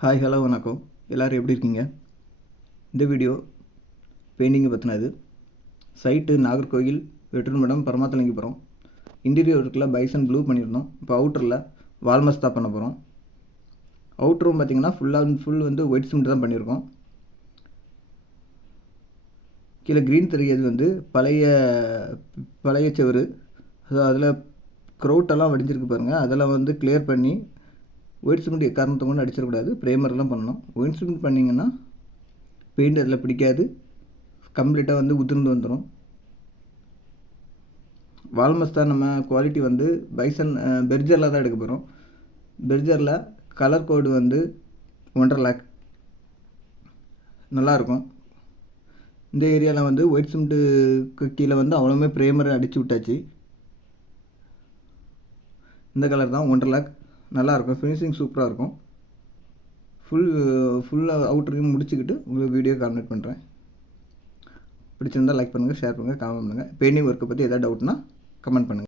Hi hello வணக்கம். எல்லோரும் எப்படி இருக்கீங்க? இந்த வீடியோ பெயிண்டிங்கை பற்றினது. சைட்டு நாகர்கோவில் வெற்றிமடம் பரமாத்தலிங்கபுரம். இன்டீரியர் ஒர்க்கில் பைசன் ப்ளூ பண்ணியிருந்தோம். இப்போ அவுட்டரில் வால்மஸ்தா பண்ண போகிறோம். அவுட்ரும் பார்த்திங்கன்னா ஃபுல் வந்து ஒயிட் சிமெண்ட் தான் பண்ணியிருக்கோம். கீழே க்ரீன் தெரியாது வந்து பழைய செவரு. அதில் க்ரௌட்டெல்லாம் வடிஞ்சிருக்கு பாருங்கள். அதெல்லாம் வந்து கிளியர் பண்ணி ஒயிட் சிமெண்ட் காரணத்தை கொண்டு அடிச்சிடக்கூடாது. ப்ரைமர்லாம் பண்ணணும். ஒயிட் சிமெண்ட் பண்ணிங்கன்னா பெயிண்ட் அதில் பிடிக்காது, கம்ப்ளீட்டாக வந்து உதிர்ந்து வந்துடும். வால்மஸ்தா நம்ம குவாலிட்டி வந்து பைசன் பெர்ஜரில் தான் எடுக்க போகிறோம். பெர்ஜரில் கலர் கோடு வந்து 1.5 lakh நல்லாயிருக்கும். இந்த ஏரியாவில் வந்து ஒயிட் சிமெண்ட்டுக்கு கீழே வந்து அவ்வளோமே ப்ரைமர் அடித்து விட்டாச்சு. இந்த கலர் தான் 1.5 lakh நல்லாயிருக்கும். ஃபினிஷிங் சூப்பராக இருக்கும். ஃபுல்லாக அவுட்டரையும் முடிச்சுக்கிட்டு உங்களுக்கு வீடியோ கான்டெக்ட் பண்ணுறேன். பிடிச்சிருந்தால் லைக் பண்ணுங்கள், ஷேர் பண்ணுங்கள், கமெண்ட் பண்ணுங்கள். பெயிண்டிங் ஒர்க்கை பற்றி எதாவது டவுட்னா கமெண்ட் பண்ணுங்கள்.